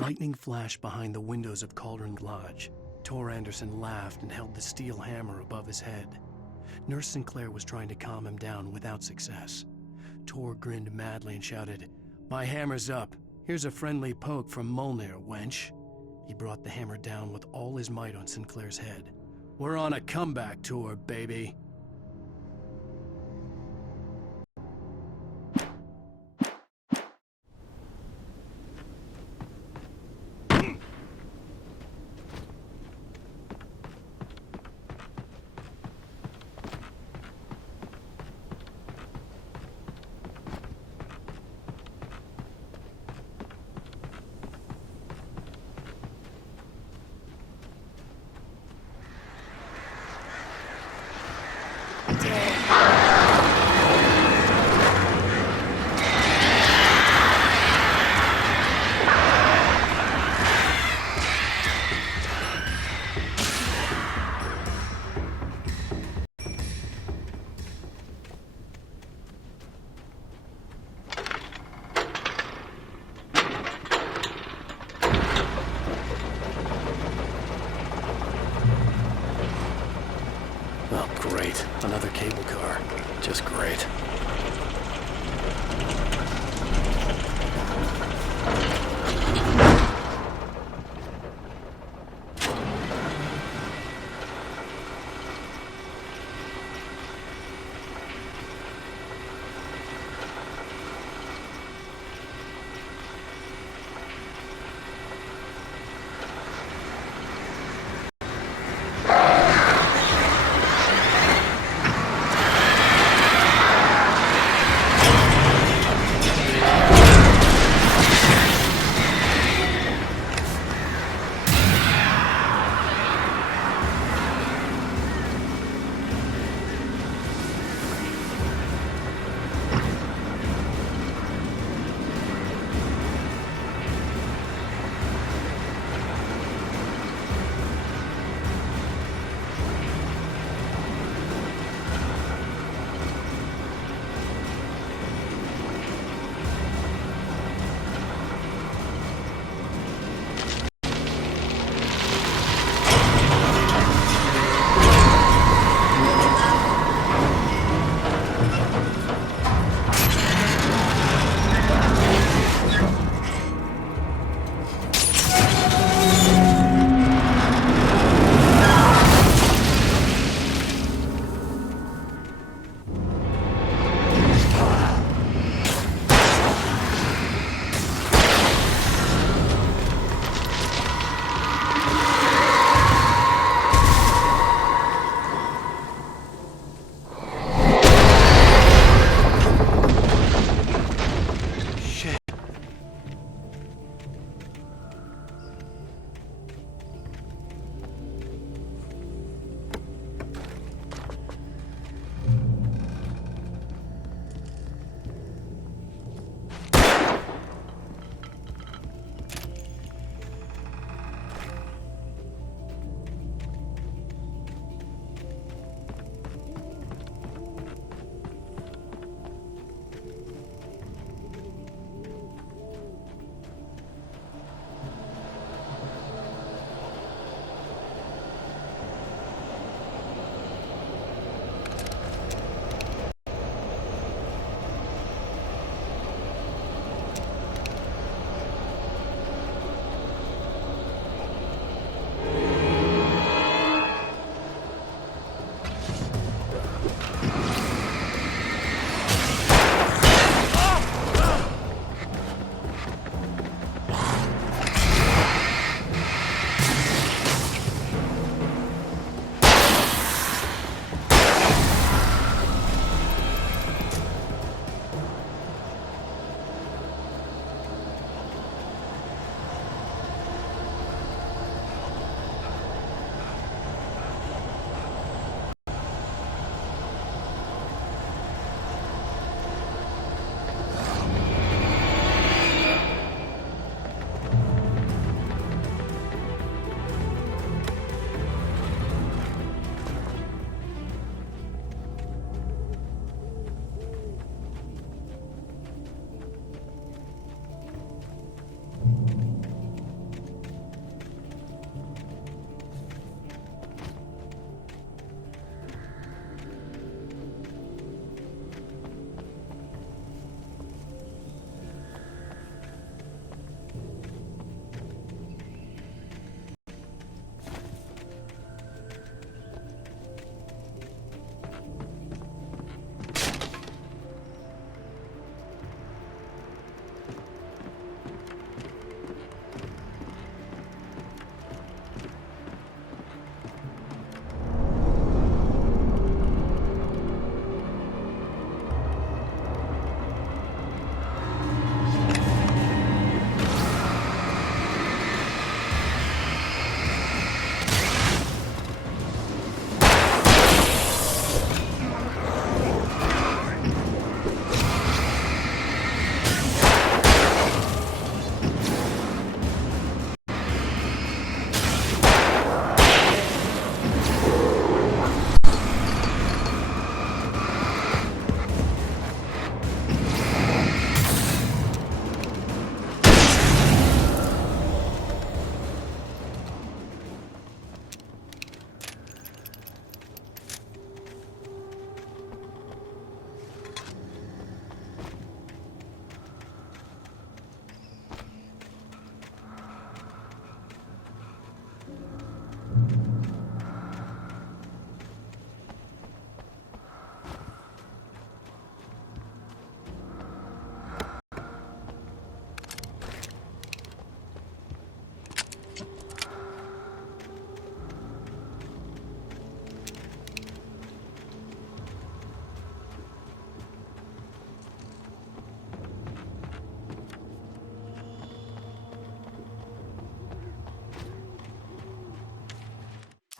Lightning flashed behind the windows of Cauldron Lodge. Tor Anderson laughed and held the steel hammer above his head. Nurse Sinclair was trying to calm him down without success. Tor grinned madly and shouted, "My hammer's up. Here's a friendly poke from Mjolnir, wench." He brought the hammer down with all his might on Sinclair's head. "We're on a comeback tour, baby." Oh, great. Another cable car. Just great.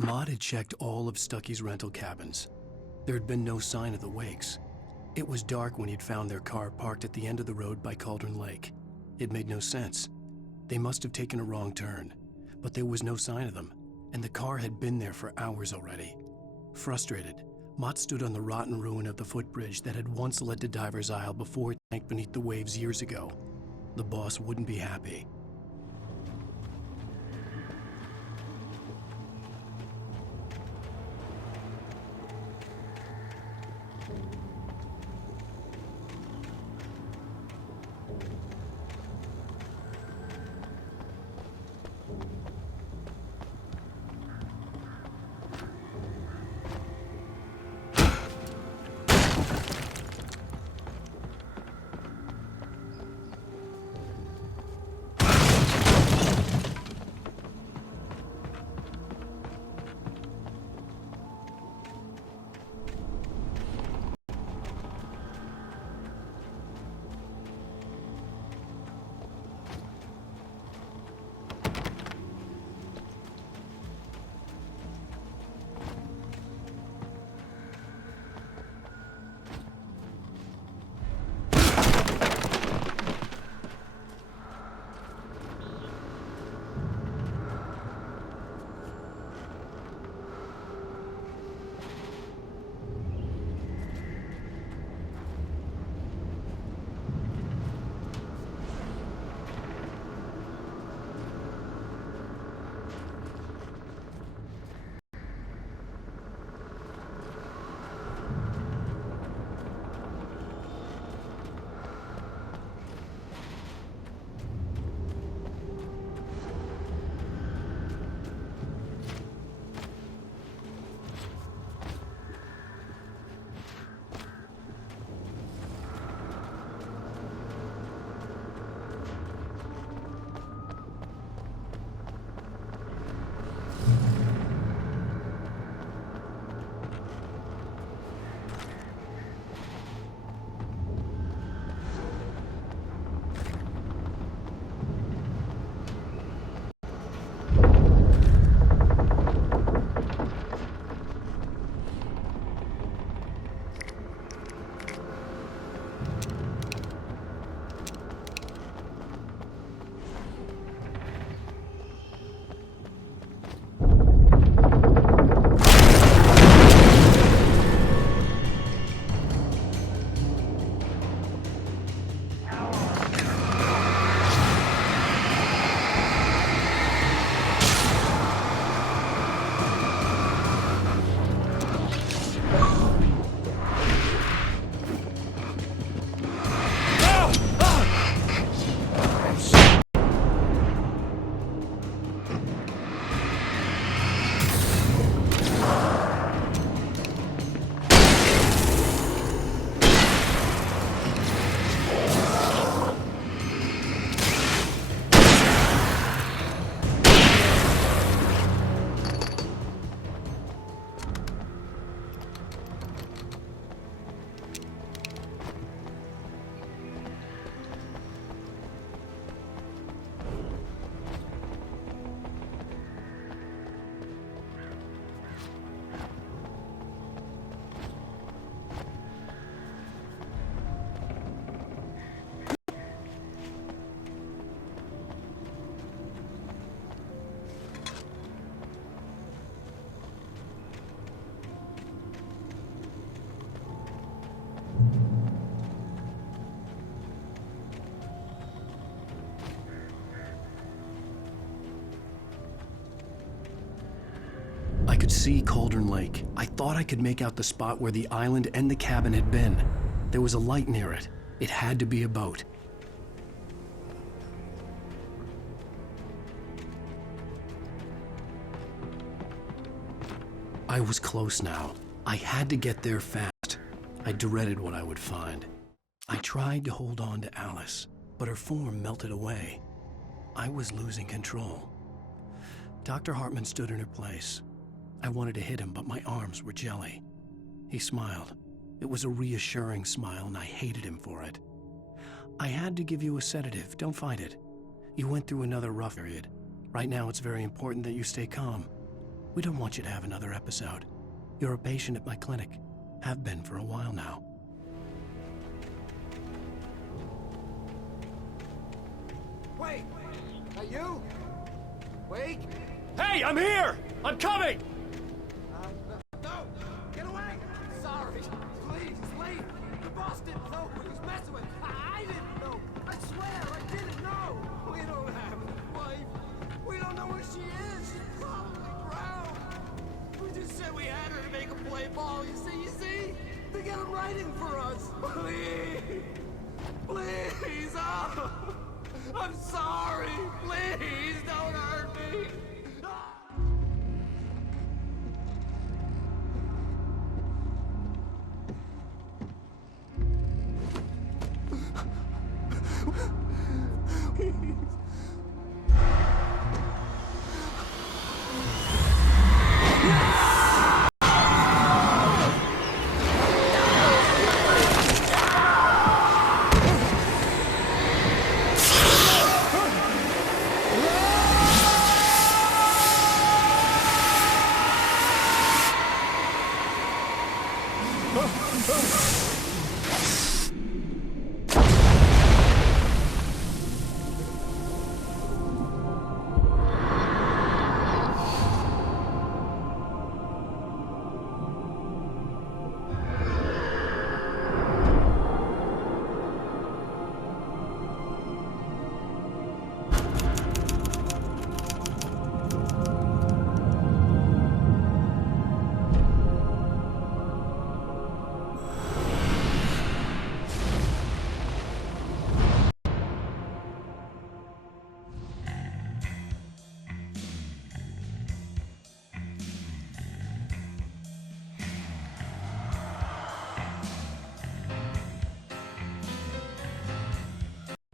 Maud had checked all of Stucky's rental cabins. There had been no sign of the Wakes. It was dark when he'd found their car parked at the end of the road by Cauldron Lake. It made no sense. They must have taken a wrong turn, but there was no sign of them, and the car had been there for hours already. Frustrated, Mott stood on the rotten ruin of the footbridge that had once led to Diver's Isle before it sank beneath the waves years ago. The boss wouldn't be happy. I could see Cauldron Lake. I thought I could make out the spot where the island and the cabin had been. There was a light near it. It had to be a boat. I was close now. I had to get there fast. I dreaded what I would find. I tried to hold on to Alice, but her form melted away. I was losing control. Dr. Hartman stood in her place. I wanted to hit him, but my arms were jelly. He smiled. It was a reassuring smile, and I hated him for it. I had to give you a sedative. Don't fight it. You went through another rough period. Right now, it's very important that you stay calm. We don't want you to have another episode. You're a patient at my clinic. Have been for a while now. Wait! Are you? Wait! Hey, I'm here! I'm coming! No! Get away! Sorry! Please, leave! The boss didn't know who he was messing with! I didn't know! I swear, I didn't know! We don't have his wife! We don't know where she is! She's probably drowned! We just said we had her to make a play ball, you see? They get him writing for us! Please! Please! Oh! I'm sorry! Please, don't hurt me!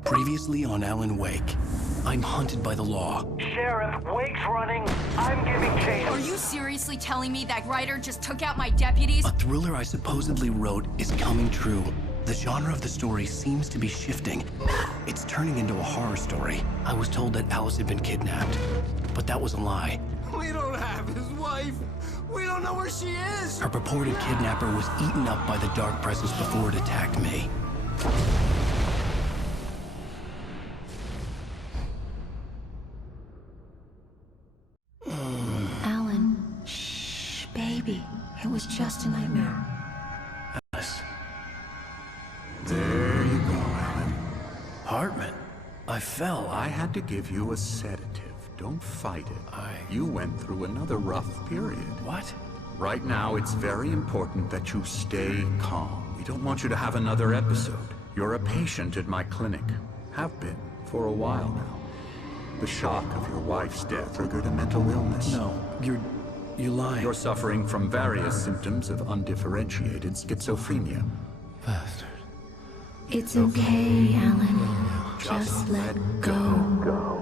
Previously on Alan Wake, I'm hunted by the law. Sheriff, Wake's running. I'm giving chase. Are you seriously telling me that Ryder just took out my deputies? A thriller I supposedly wrote is coming true. The genre of the story seems to be shifting. It's turning into a horror story. I was told that Alice had been kidnapped, but that was a lie. We don't have his wife! We don't know where she is! Her purported kidnapper was eaten up by the dark presence before it attacked me. Alan, shh, baby. It was just a nightmare. Alice. There you go, Alan. Hartman. I fell. I had to give you a sedative. Don't fight it. You went through another rough period. What? Right now, it's very important that you stay calm. We don't want you to have another episode. You're a patient at my clinic. Have been for a while now. The shock of your wife's death triggered a mental illness. No, you're lying. You're suffering from various symptoms of undifferentiated schizophrenia. Bastard. It's okay, Alan. Just let go.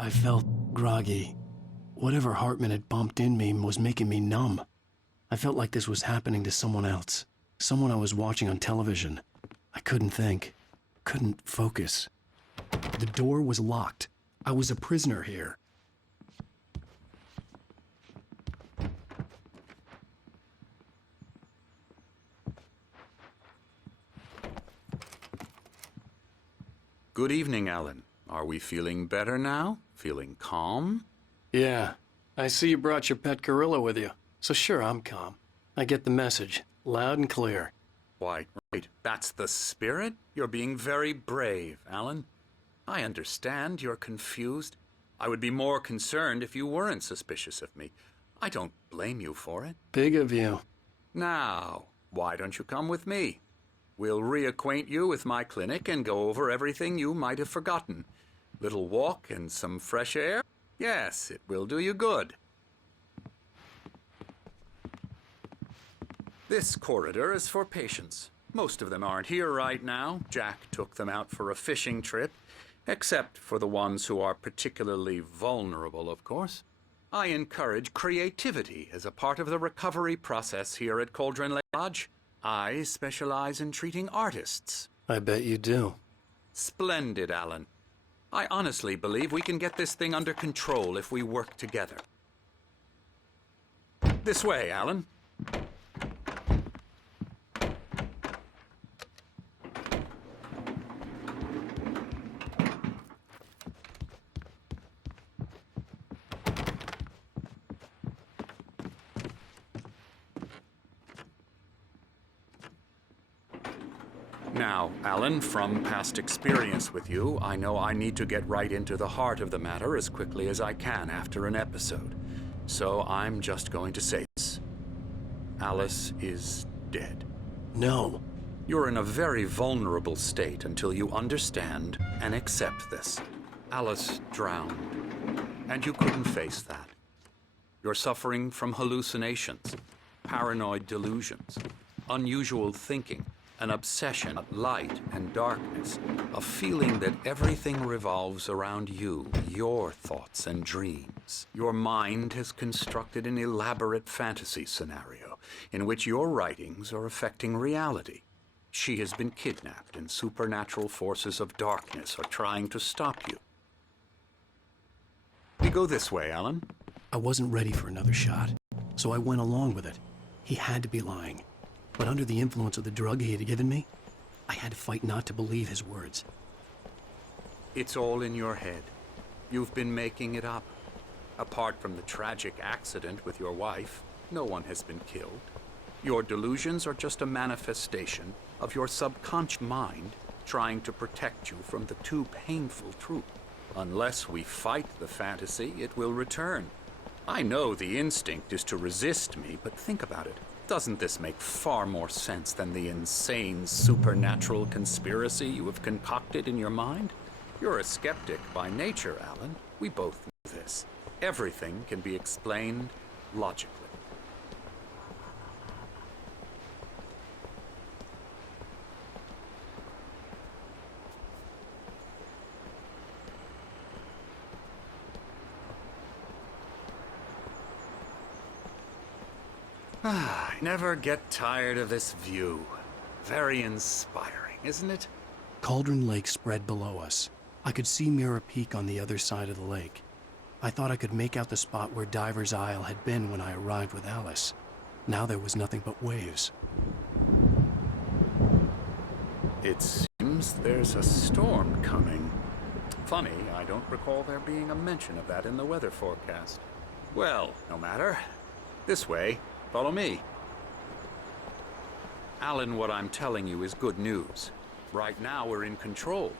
I felt groggy. Whatever Hartman had bumped in me was making me numb. I felt like this was happening to someone else. Someone I was watching on television. I couldn't think. Couldn't focus. The door was locked. I was a prisoner here. Good evening, Alan. Are we feeling better now? Feeling calm? Yeah. I see you brought your pet gorilla with you. So sure, I'm calm. I get the message. Loud and clear. Why, right. That's the spirit? You're being very brave, Alan. I understand you're confused. I would be more concerned if you weren't suspicious of me. I don't blame you for it. Big of you. Now, why don't you come with me? We'll reacquaint you with my clinic and go over everything you might have forgotten. Little walk and some fresh air? Yes, it will do you good. This corridor is for patients. Most of them aren't here right now. Jack took them out for a fishing trip, except for the ones who are particularly vulnerable, of course. I encourage creativity as a part of the recovery process here at Cauldron Lodge. I specialize in treating artists. I bet you do. Splendid, Alan. I honestly believe we can get this thing under control if we work together. This way, Alan. Now, Alan, from past experience with you, I know I need to get right into the heart of the matter as quickly as I can after an episode. So I'm just going to say this. Alice is dead. No. You're in a very vulnerable state until you understand and accept this. Alice drowned, and you couldn't face that. You're suffering from hallucinations, paranoid delusions, unusual thinking, an obsession with light and darkness, a feeling that everything revolves around you, your thoughts and dreams. Your mind has constructed an elaborate fantasy scenario in which your writings are affecting reality. She has been kidnapped and supernatural forces of darkness are trying to stop you. We go this way, Alan. I wasn't ready for another shot, so I went along with it. He had to be lying. But under the influence of the drug he had given me, I had to fight not to believe his words. It's all in your head. You've been making it up. Apart from the tragic accident with your wife, no one has been killed. Your delusions are just a manifestation of your subconscious mind trying to protect you from the too painful truth. Unless we fight the fantasy, it will return. I know the instinct is to resist me, but think about it. Doesn't this make far more sense than the insane supernatural conspiracy you have concocted in your mind? You're a skeptic by nature, Alan. We both know this. Everything can be explained logically. I never get tired of this view. Very inspiring, isn't it? Cauldron Lake spread below us. I could see Mirror Peak on the other side of the lake. I thought I could make out the spot where Diver's Isle had been when I arrived with Alice. Now there was nothing but waves. It seems there's a storm coming. Funny, I don't recall there being a mention of that in the weather forecast. Well, no matter. This way. Follow me. Alan, what I'm telling you is good news. Right now, we're in control.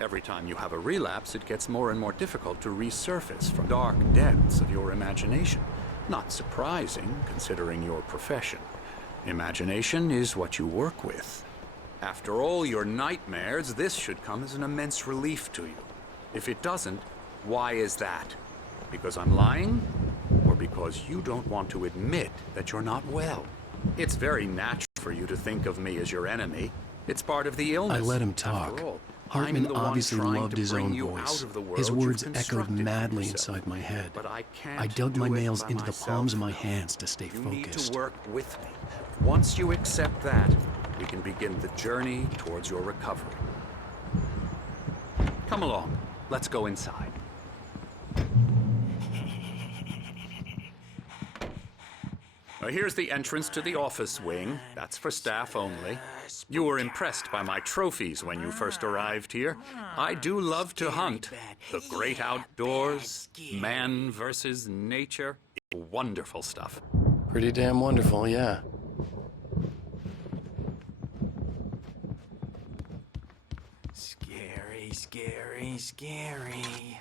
Every time you have a relapse, it gets more and more difficult to resurface from dark depths of your imagination. Not surprising, considering your profession. Imagination is what you work with. After all your nightmares, this should come as an immense relief to you. If it doesn't, why is that? Because I'm lying? Or because you don't want to admit that you're not well? It's very natural for you to think of me as your enemy. It's part of the illness. I let him talk. After all, Hartman I'm the one obviously trying loved to his bring own you voice. out of the world His you've words echoed constructed for madly yourself. inside my head. But I can't I dug my do it nails by into the myself. palms of my hands to stay You need to focused. work with me. Once you accept that, we can begin the journey towards your recovery. Come along. Let's go inside. Now, here's the entrance to the office wing. That's for staff only. You were impressed by my trophies when you first arrived here. I do love to hunt. The great outdoors, man versus nature. Wonderful stuff. Pretty damn wonderful, yeah. Scary, scary, scary.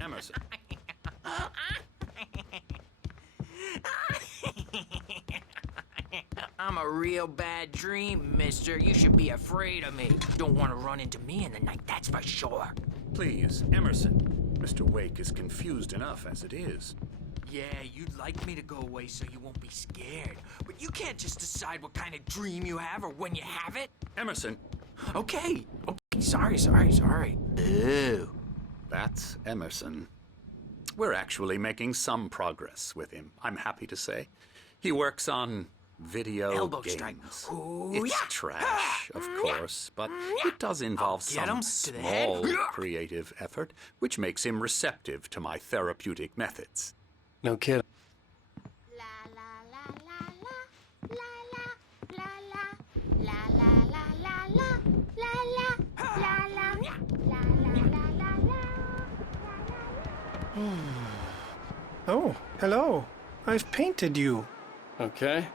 Emerson. I'm a real bad dream, mister. You should be afraid of me. Don't want to run into me in the night, that's for sure. Please, Emerson. Mr. Wake is confused enough as it is. Yeah, you'd like me to go away so you won't be scared. But you can't just decide what kind of dream you have or when you have it. Emerson, Okay. Sorry. Ew. That's Emerson. We're actually making some progress with him, I'm happy to say. He works on video Elbow games. strike. Ooh, It's yeah. trash, of course, but it does involve Get some him to the head. small creative effort, which makes him receptive to my therapeutic methods. No kidding. Oh, hello. I've painted you. Okay.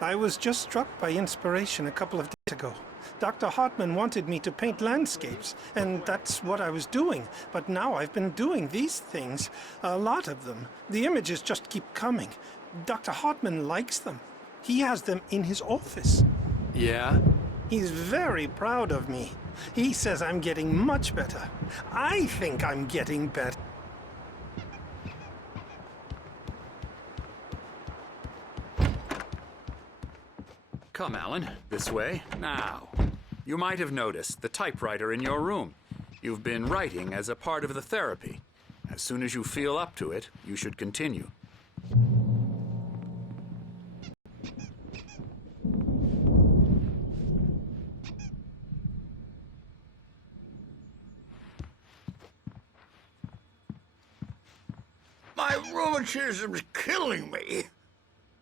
I was just struck by inspiration a couple of days ago. Dr. Hartman wanted me to paint landscapes, and that's what I was doing. But now I've been doing these things, a lot of them. The images just keep coming. Dr. Hartman likes them. He has them in his office. Yeah? He's very proud of me. He says I'm getting much better. I think I'm getting better. Come, Alan, this way. Now, you might have noticed the typewriter in your room. You've been writing as a part of the therapy. As soon as you feel up to it, you should continue. My rheumatism's killing me.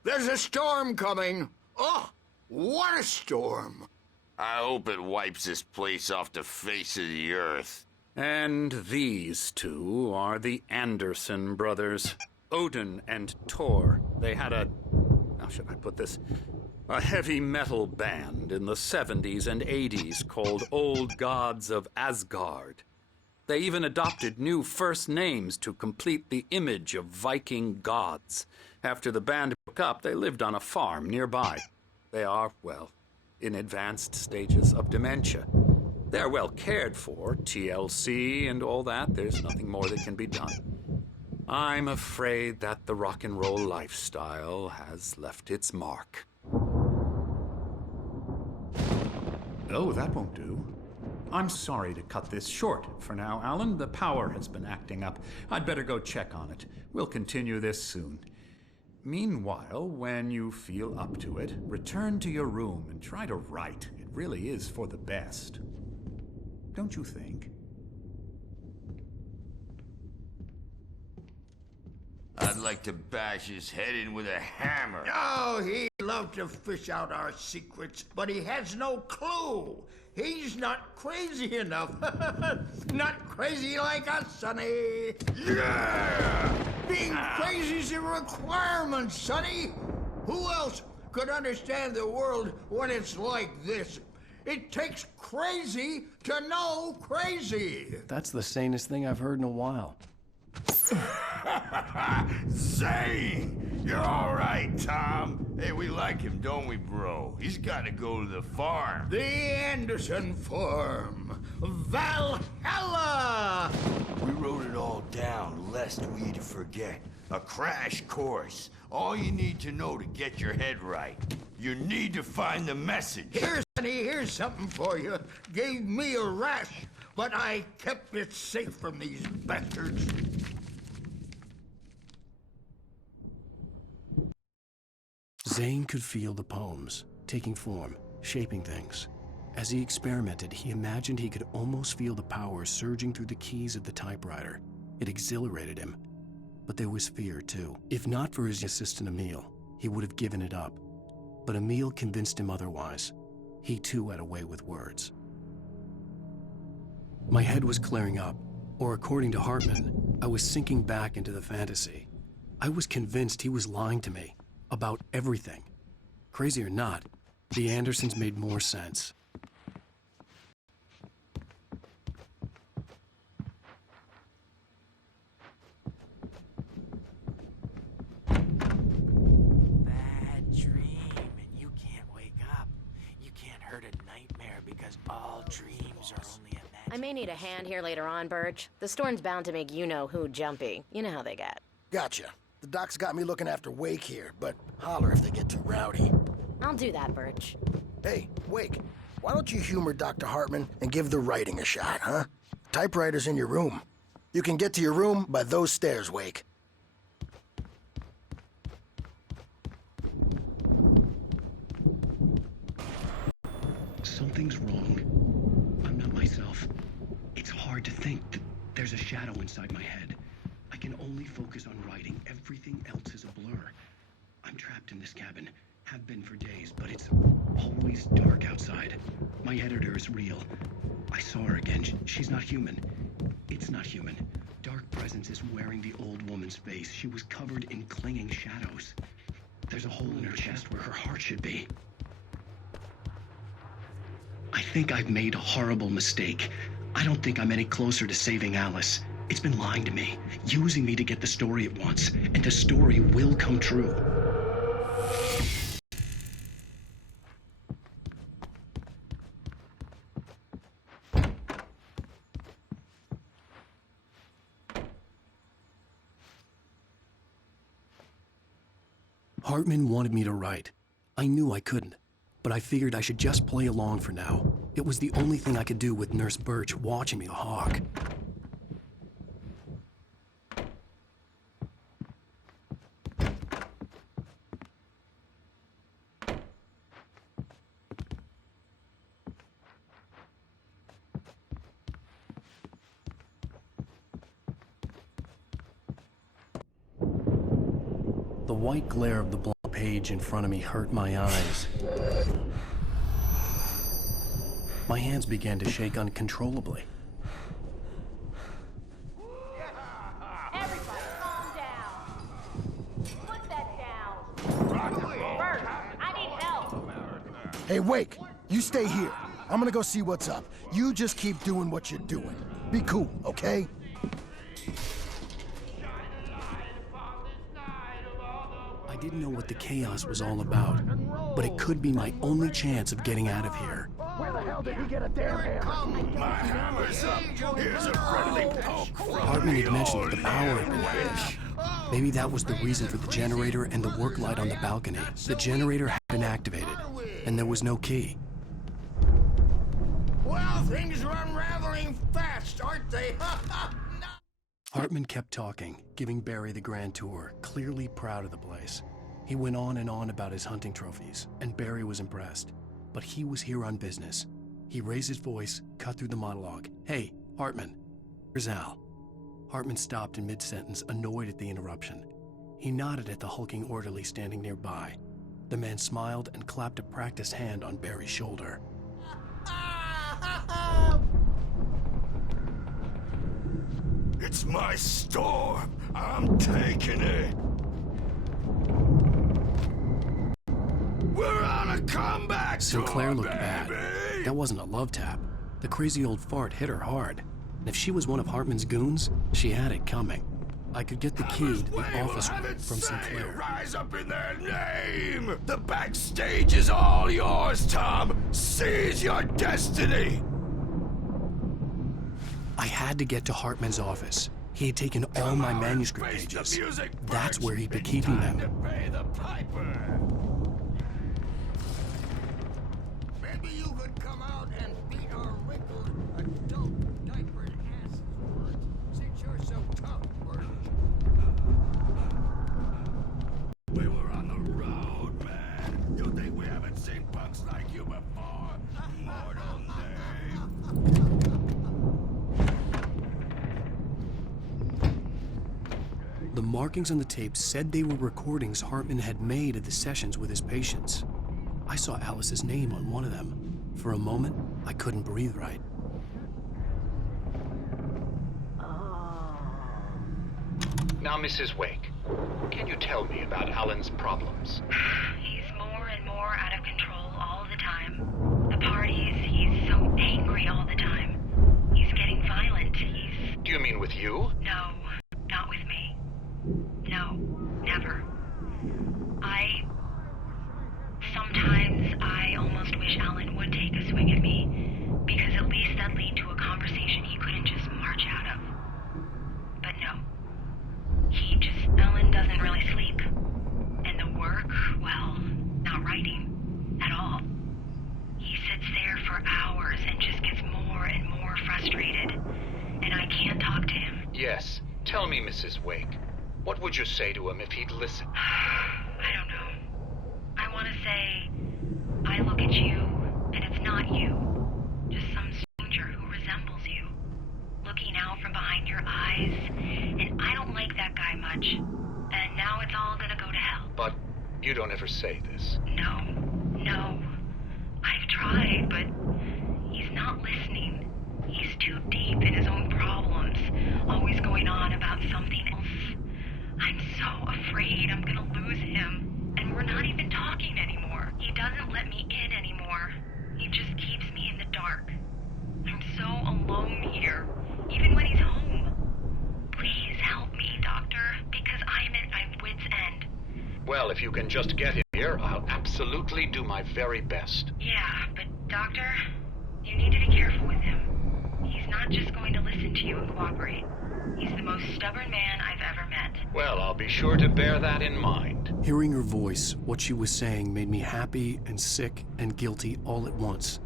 There's a storm coming. Oh, what a storm. I hope it wipes this place off the face of the earth. And these two are the Anderson brothers, Odin and Tor. They had how should I put this? A heavy metal band in the 70s and 80s called Old Gods of Asgard. They even adopted new first names to complete the image of Viking gods. After the band broke up, they lived on a farm nearby. They are, well, in advanced stages of dementia. They're well cared for, TLC and all that. There's nothing more that can be done. I'm afraid that the rock and roll lifestyle has left its mark. Oh, that won't do. I'm sorry to cut this short for now, Alan. The power has been acting up. I'd better go check on it. We'll continue this soon. Meanwhile, when you feel up to it, return to your room and try to write. It really is for the best. Don't you think? I'd like to bash his head in with a hammer. Oh, he'd love to fish out our secrets, but he has no clue. He's not crazy enough. Not crazy like us, Sonny. Yeah! Being crazy's a requirement, Sonny. Who else could understand the world when it's like this? It takes crazy to know crazy. That's the sanest thing I've heard in a while. Zane! You're all right, Tom. Hey, we like him, don't we, bro? He's got to go to the farm. The Anderson Farm. Valhalla! We wrote it all down, lest we'd forget. A crash course. All you need to know to get your head right. You need to find the message. Here, Sonny, here's something for you. Gave me a rash, but I kept it safe from these bastards. Zane could feel the poems, taking form, shaping things. As he experimented, he imagined he could almost feel the power surging through the keys of the typewriter. It exhilarated him. But there was fear, too. If not for his assistant Emil, he would have given it up. But Emil convinced him otherwise. He, too, had a way with words. My head was clearing up, or according to Hartman, I was sinking back into the fantasy. I was convinced he was lying to me. About everything. Crazy or not, the Andersons made more sense. Bad dream, and you can't wake up. You can't hurt a nightmare because all dreams are only imagined. I may need a hand here later on, Birch. The storm's bound to make you-know-who jumpy. You know how they get. Gotcha. The doc's got me looking after Wake here, but holler if they get too rowdy. I'll do that, Birch. Hey, Wake, Why don't you humor Dr. Hartman and give the writing a shot, huh? Typewriter's in your room. You can get to your room by those stairs, Wake. Something's wrong. I'm not myself. It's hard to think that there's a shadow inside my head. I can only focus on writing. Everything else is a blur. I'm trapped in this cabin. Have been for days, but it's always dark outside. My editor is real. I saw her again. She's not human. It's not human. Dark presence is wearing the old woman's face. She was covered in clinging shadows. There's a hole in her chest where her heart should be. I think I've made a horrible mistake. I don't think I'm any closer to saving Alice. It's been lying to me, using me to get the story it wants, and the story will come true. Hartman wanted me to write. I knew I couldn't, but I figured I should just play along for now. It was the only thing I could do with Nurse Birch watching me hawk. The white glare of the blank page in front of me hurt my eyes. My hands began to shake uncontrollably. Everybody, calm down. Put that down. Bert, I need help. Hey, Wake, you stay here. I'm gonna go see what's up. You just keep doing what you're doing. Be cool, okay? I didn't know what the chaos was all about, but it could be my only chance of getting out of here. Where the hell did he get a damn hammer? My hammer's up. Here's a friendly poke from Hartman had mentioned that the power had been vanished. Maybe that was the reason for the generator and the work light on the balcony. The generator had been activated, and there was no key. Well, things are unraveling fast, aren't they? Hartman kept talking, giving Barry the grand tour, clearly proud of the place. He went on and on about his hunting trophies, and Barry was impressed. But he was here on business. He raised his voice, cut through the monologue. "Hey, Hartman, here's Al." Hartman stopped in mid-sentence, annoyed at the interruption. He nodded at the hulking orderly standing nearby. The man smiled and clapped a practiced hand on Barry's shoulder. It's my storm. I'm taking it. We're on a comeback Sinclair tour, looked bad. baby. That wasn't a love tap. The crazy old fart hit her hard. And if she was one of Hartman's goons, she had it coming. I could get the key to the office room from Sinclair. Rise up in their name. The backstage is all yours, Tom. Seize your destiny. I had to get to Hartman's office. He had taken all my manuscript Face the pages. music, That's Birch. where he'd be keeping Time them. to pay the piper. Maybe you could come out and beat our wrinkled adult diapered asses for it, since you're so tough, Bert. We were on the road, man. You think we haven't seen punks like you before? Mortal name. The markings on the tape said they were recordings Hartman had made at the sessions with his patients. I saw Alice's name on one of them. For a moment, I couldn't breathe right. Now, Mrs. Wake, can you tell me about Alan's problems? He's more and more out of control all the time. The parties, he's so angry all the time. He's getting violent. Do you mean with you? No, not with me. No, never. Sometimes I almost wish Alan would take a swing at me, because at least that'd lead to a conversation he couldn't just march out of. But no. Alan doesn't really sleep. And the work, well, not writing at all. He sits there for Yes. Tell me, Mrs. Wake. What would you say to him if he'd listen? I don't know. I want to say, I look at you, and it's not you. Just some stranger who resembles you. Looking out from behind your eyes, and I don't like that guy much. And now it's all gonna go to hell. But you don't ever say this. No. I've tried, but he's not listening. He's too deep in his own problems, always going on about something else. I'm so afraid I'm gonna lose him, and we're not even talking anymore. He doesn't let me in anymore. He just keeps me in the dark. I'm so alone here, even when he's home. Please help me, Doctor, because I'm at my wit's end. Well, if you can just get him here, I'll absolutely do my very best. Yeah, but Doctor, you need to be careful with him. He's not just going to listen to you and cooperate. He's the most stubborn man I've ever met. Well, I'll be sure to bear that in mind. Hearing her voice, what she was saying made me happy and sick and guilty all at once.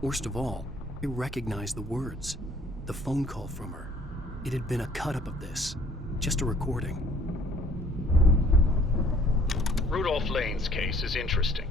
Worst of all, I recognized the words. The phone call from her. It had been a cut-up of this. Just a recording. Rudolph Lane's case is interesting.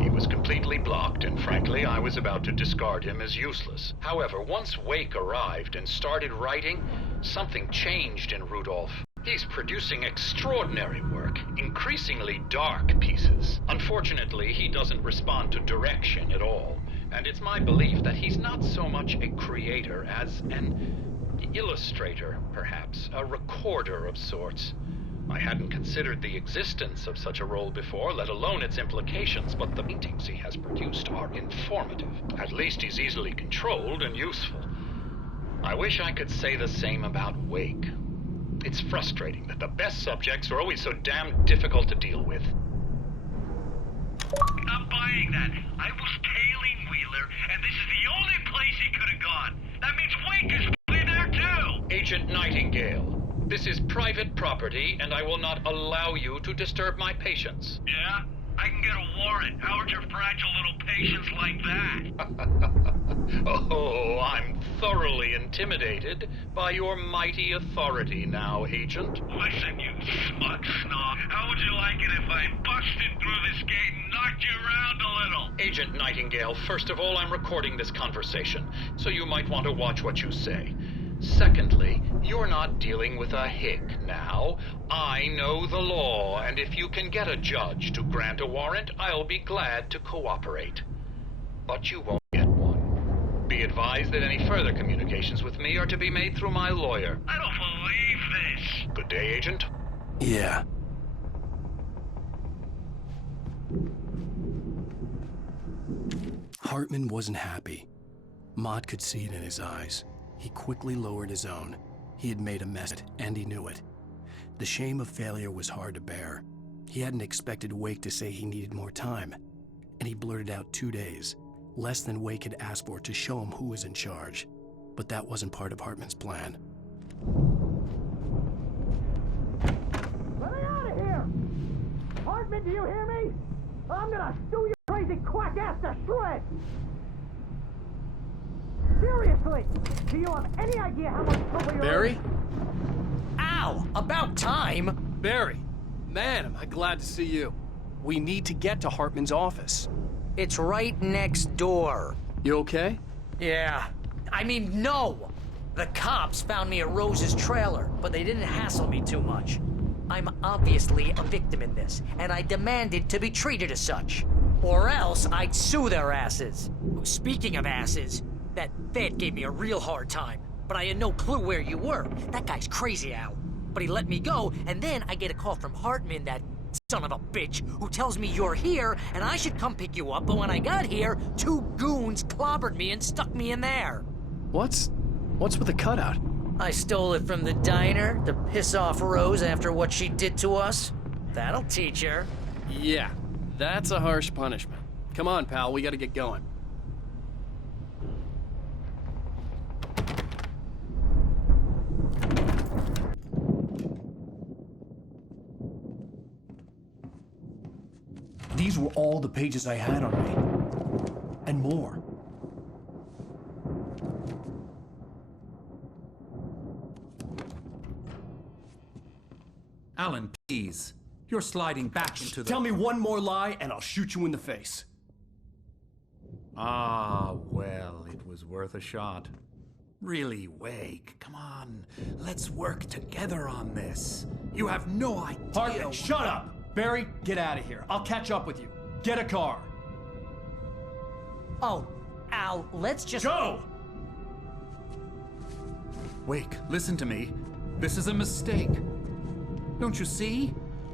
He was completely blocked, and frankly, I was about to discard him as useless. However, once Wake arrived and started writing, something changed in Rudolph. He's producing extraordinary work, increasingly dark pieces. Unfortunately, he doesn't respond to direction at all, and it's my belief that he's not so much a creator as an illustrator, perhaps, a recorder of sorts. I hadn't considered the existence of such a role before, let alone its implications, but the paintings he has produced are informative. At least he's easily controlled and useful. I wish I could say the same about Wake. It's frustrating that the best subjects are always so damn difficult to deal with. Not buying that. I was tailing Wheeler, and this is the only place he could have gone. That means Wake is probably there too! Agent Nightingale, this is private property, and I will not allow you to disturb my patients. Yeah? I can get a warrant. How'd your fragile little patients like that? Oh, I'm thoroughly intimidated by your mighty authority now, Agent. Listen, you smug snob. How would you like it if I busted through this gate and knocked you around a little? Agent Nightingale, first of all, I'm recording this conversation, so you might want to watch what you say. Secondly, you're not dealing with a hick now. I know the law, and if you can get a judge to grant a warrant, I'll be glad to cooperate. But you won't get one. Be advised that any further communications with me are to be made through my lawyer. I don't believe this. Good day, Agent. Yeah. Hartman wasn't happy. Mott could see it in his eyes. He quickly lowered his own. He had made a mess, and he knew it. The shame of failure was hard to bear. He hadn't expected Wake to say he needed more time, and he blurted out 2 days, less than Wake had asked for to show him who was in charge. But that wasn't part of Hartman's plan. Let me out of here! Hartman, do you hear me? I'm gonna stew your crazy quack ass to shreds! Seriously, do you have any idea how much trouble you're Barry? in? Ow! About time! Barry, man, am I glad to see you. We need to get to Hartman's office. It's right next door. You okay? Yeah. I mean, no! The cops found me at Rose's trailer, but they didn't hassle me too much. I'm obviously a victim in this, and I demanded to be treated as such. Or else I'd sue their asses. Speaking of asses, that Fed gave me a real hard time, but I had no clue where you were. That guy's crazy, Al. But he let me go, and then I get a call from Hartman, that son of a bitch, who tells me you're here, and I should come pick you up, but when I got here, 2 goons clobbered me and stuck me in there. What's with the cutout? I stole it from the diner to piss off Rose after what she did to us. That'll teach her. Yeah, that's a harsh punishment. Come on, pal, we gotta get going. These were all the pages I had on me. And more. Alan, please. You're sliding back into the... Tell me one more lie and I'll shoot you in the face. Ah, well, it was worth a shot. Really, Wake, come on. Let's work together on this. You have no idea... Hartman, shut up! Barry, get out of here. I'll catch up with you. Get a car. Oh, Al, let's just... Go! Wake, listen to me. This is a mistake. Don't you see?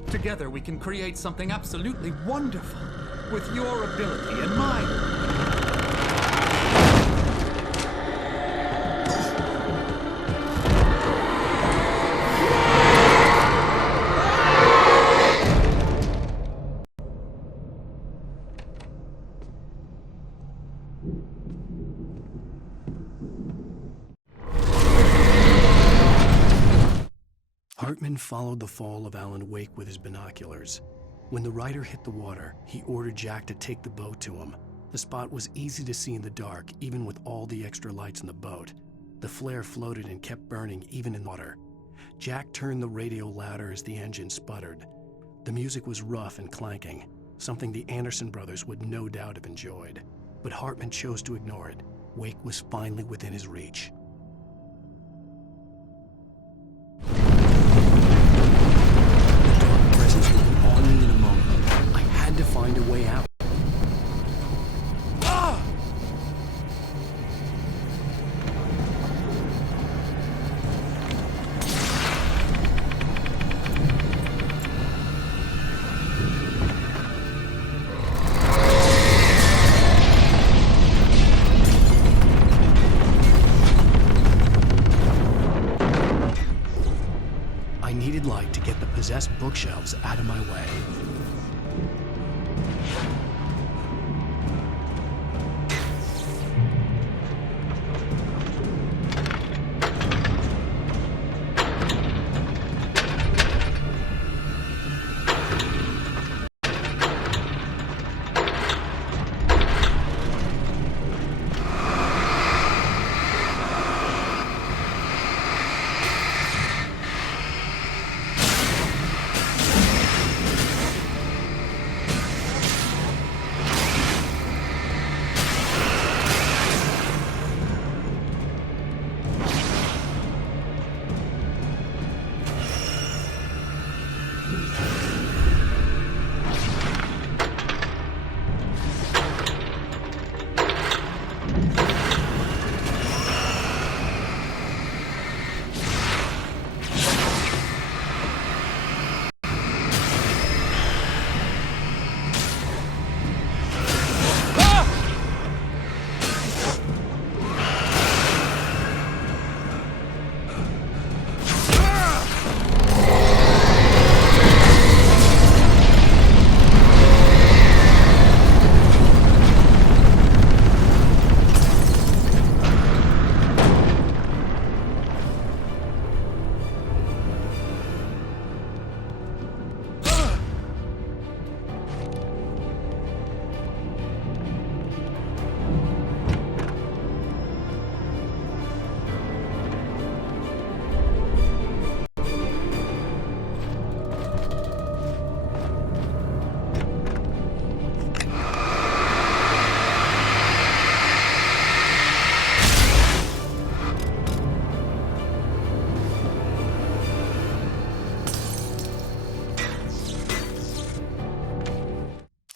Together we can create something absolutely wonderful. With your ability and mine. Hartman followed the fall of Alan Wake with his binoculars. When the Rider hit the water, he ordered Jack to take the boat to him. The spot was easy to see in the dark, even with all the extra lights in the boat. The flare floated and kept burning, even in water. Jack turned the radio louder as the engine sputtered. The music was rough and clanking, something the Anderson brothers would no doubt have enjoyed. But Hartman chose to ignore it. Wake was finally within his reach. Presence would be on me in a moment. I had to find a way out. I needed light to get the possessed bookshelves out of my way.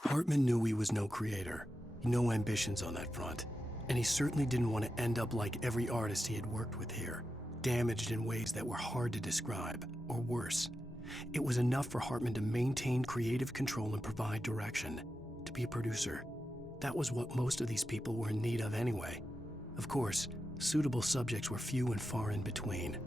Hartman knew he was no creator, no ambitions on that front, and he certainly didn't want to end up like every artist he had worked with here, damaged in ways that were hard to describe, or worse. It was enough for Hartman to maintain creative control and provide direction, to be a producer. That was what most of these people were in need of anyway. Of course, suitable subjects were few and far in between.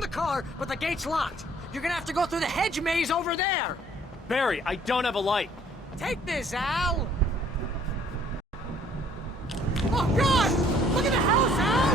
found the car, but the gate's locked. You're gonna have to go through the hedge maze over there. Barry, I don't have a light. Take this, Al. Oh, God! Look at the house, Al!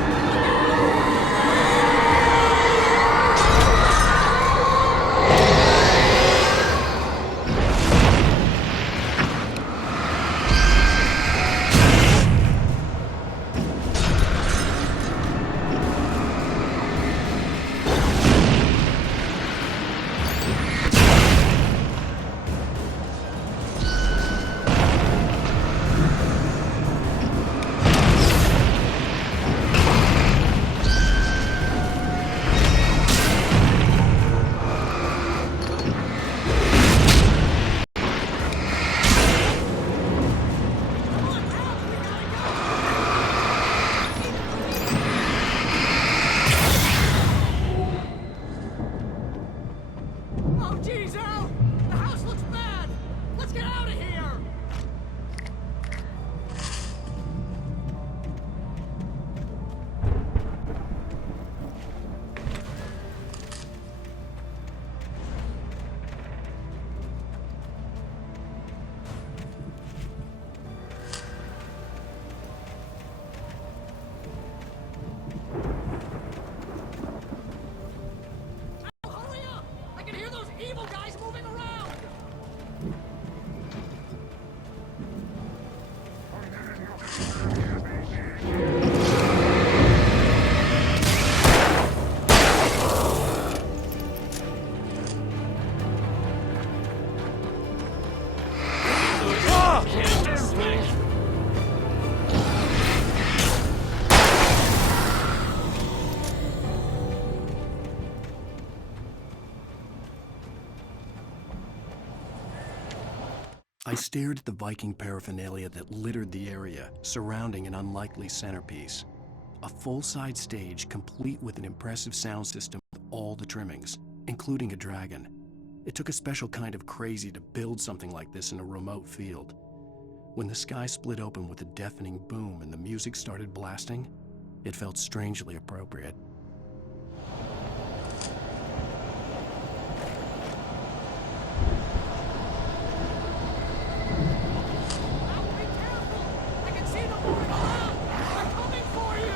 Oh, jeez, Al! The house looks bad! Let's get out of here! Hurry up! I can hear those evil guys moving around! I stared at the Viking paraphernalia that littered the area, surrounding an unlikely centerpiece. A full-size stage complete with an impressive sound system with all the trimmings, including a dragon. It took a special kind of crazy to build something like this in a remote field. When the sky split open with a deafening boom and the music started blasting, it felt strangely appropriate. I can see them moving around! They're coming for you!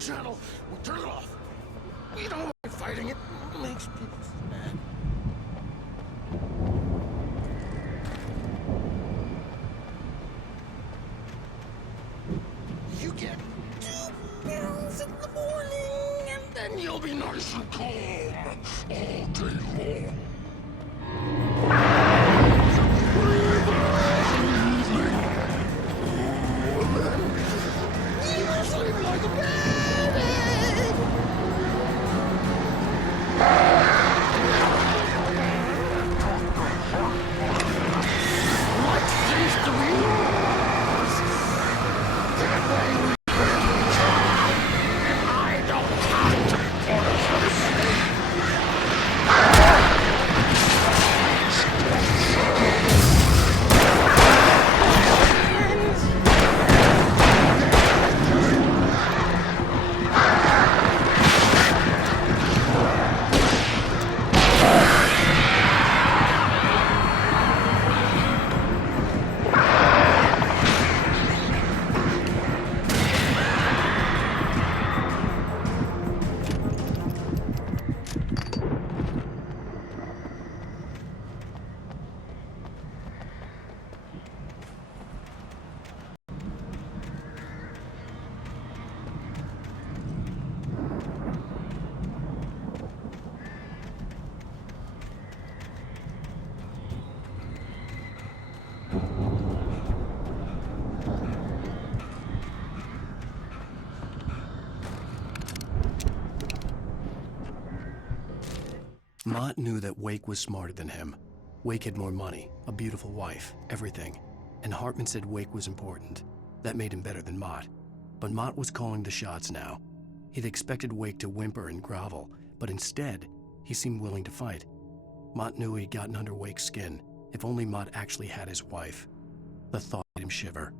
Channel. We'll turn it off. We don't like fighting it. It makes people mad. You get 2 pills in the morning, and then you'll be nice and calm all day long. You sleep like a baby. Mott knew that Wake was smarter than him. Wake had more money, a beautiful wife, everything. And Hartman said Wake was important. That made him better than Mott. But Mott was calling the shots now. He'd expected Wake to whimper and grovel, but instead, he seemed willing to fight. Mott knew he'd gotten under Wake's skin. If only Mott actually had his wife. The thought made him shiver.